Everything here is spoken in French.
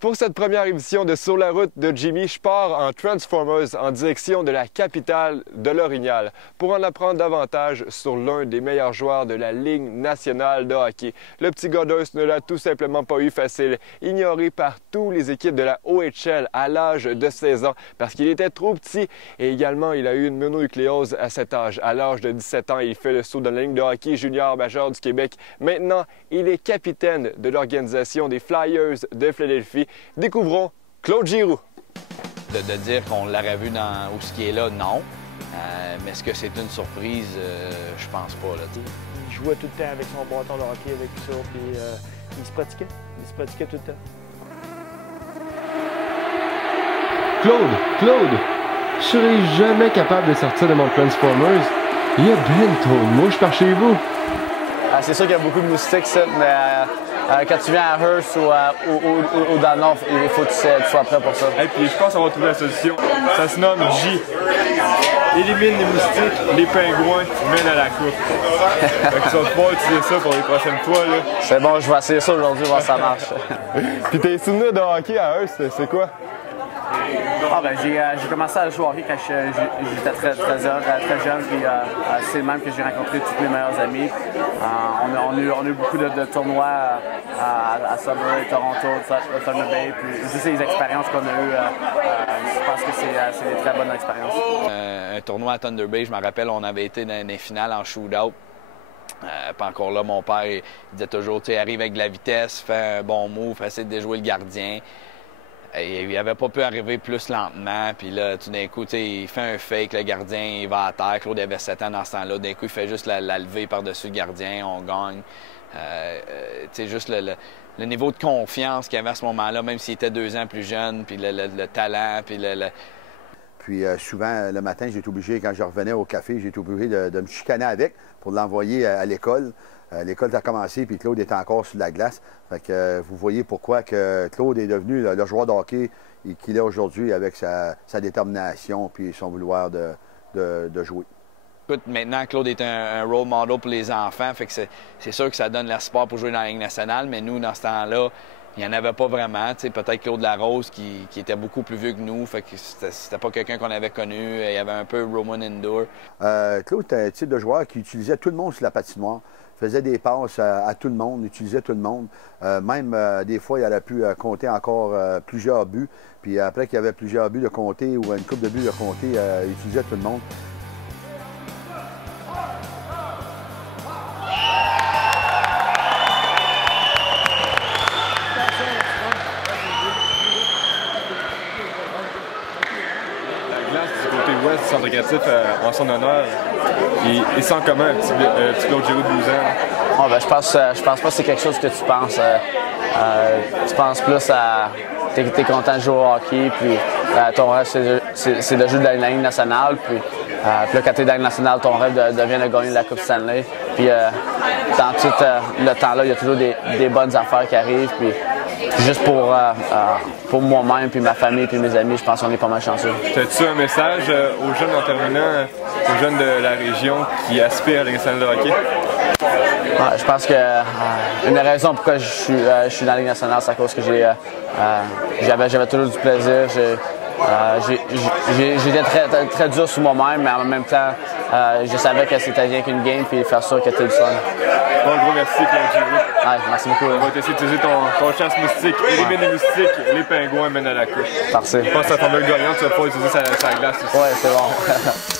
Pour cette première émission de Sur la route de Jimmy, je pars en Transformers en direction de la capitale de l'Orignal pour en apprendre davantage sur l'un des meilleurs joueurs de la Ligue nationale de hockey. Le petit Goddard ne l'a tout simplement pas eu facile, ignoré par toutes les équipes de la OHL à l'âge de 16 ans parce qu'il était trop petit et également il a eu une mononucléose à cet âge. À l'âge de 17 ans, il fait le saut dans la Ligue de hockey junior majeur du Québec. Maintenant, il est capitaine de l'organisation des Flyers de Philadelphie. Découvrons Claude Giroux. De dire qu'on l'aurait vu dans où ce qui est là, non. Mais est-ce que c'est une surprise? Je pense pas. Là, il jouait tout le temps avec son bâton de hockey, avec ça, puis il se pratiquait. Il se pratiquait tout le temps. Claude, je serai jamais capable de sortir de mon Transformers. Il y a bien trop de mouches par chez vous. C'est sûr qu'il y a beaucoup de moustiques, ça, mais quand tu viens à Hearst ou dans le Nord, il faut que tu sois prêt pour ça. Et puis je pense qu'on va trouver la solution. Ça se nomme J. Élimine les moustiques, les pingouins, mène à la coupe. Tu vas pouvoir utiliser ça pour les prochaines fois. C'est bon, je vais essayer ça aujourd'hui, voir si ça marche. Puis tes souvenirs de hockey à Hearst, c'est quoi? J'ai commencé à jouer au hockey quand j'étais très jeune, puis c'est le même que j'ai rencontré tous mes meilleurs amis. On a eu beaucoup de tournois à Sudbury, Toronto, Thunder Bay, puis juste les expériences qu'on a eues, je pense que c'est des très bonnes expériences. Un tournoi à Thunder Bay, je me rappelle, on avait été dans les finales en shootout. Pas encore là, mon père il disait toujours, tu arrive avec de la vitesse, fais un bon move, essaie de déjouer le gardien. Et il n'avait pas pu arriver plus lentement. Puis là, tout d'un coup, il fait un fake, le gardien il va à terre. Claude avait 7 ans dans ce temps-là. D'un coup, il fait juste la lever par-dessus le gardien, on gagne. Juste le niveau de confiance qu'il y avait à ce moment-là, même s'il était 2 ans plus jeune, puis le talent, puis Puis souvent, le matin, j'ai été obligé, quand je revenais au café, j'ai été obligé de me chicaner avec pour l'envoyer à l'école. L'école a commencé, puis Claude était encore sur la glace. Fait que vous voyez pourquoi que Claude est devenu le joueur de hockey qu'il est aujourd'hui avec sa détermination puis son vouloir de jouer. Écoute, maintenant, Claude est un role model pour les enfants. Fait que c'est sûr que ça donne l'espoir pour jouer dans la Ligue nationale, mais nous, dans ce temps-là, il n'y en avait pas vraiment. Peut-être Claude Larose qui était beaucoup plus vieux que nous. Fait que c'était pas quelqu'un qu'on avait connu. Il y avait un peu Roman Endure. Claude était un type de joueur qui utilisait tout le monde sur la patinoire. Faisait des passes à tout le monde, utilisait tout le monde. Même des fois, il aurait pu compter encore plusieurs buts. Puis après qu'il y avait plusieurs buts de compter ou une coupe de buts de compter, il utilisait tout le monde. Ouest du centre récréatif en son honneur. Il sent comment un petit Claude Giroux de 12 ans? Je pense pas que c'est quelque chose que tu penses. Tu penses plus à... T'es content de jouer au hockey, puis ton rêve, c'est de jouer dans la Ligue nationale. Puis là, quand t'es dans la Ligue nationale, ton rêve devient de gagner la Coupe Stanley. Puis dans tout le temps-là, il y a toujours des bonnes affaires qui arrivent. Puis juste pour moi-même, puis ma famille, puis mes amis, je pense qu'on est pas mal chanceux. As-tu un message aux jeunes en terminant, aux jeunes de la région qui aspirent à la Ligue nationale de hockey? Je pense que une des raisons pourquoi je suis dans la Ligue nationale, c'est à cause que j'avais toujours du plaisir. J'étais très dur sur moi-même, mais en même temps, je savais que c'était rien qu'une game, puis faire sûr que c'était du fun. Bon, gros merci, Claude Giroux. Merci beaucoup. On va essayer d'utiliser ton chasse moustique, éliminer les moustiques, les pingouins mènent à la coupe. Parfait. Je pense que la formule gagnante, tu vas pouvoir utiliser sa glace aussi. Ouais, c'est bon.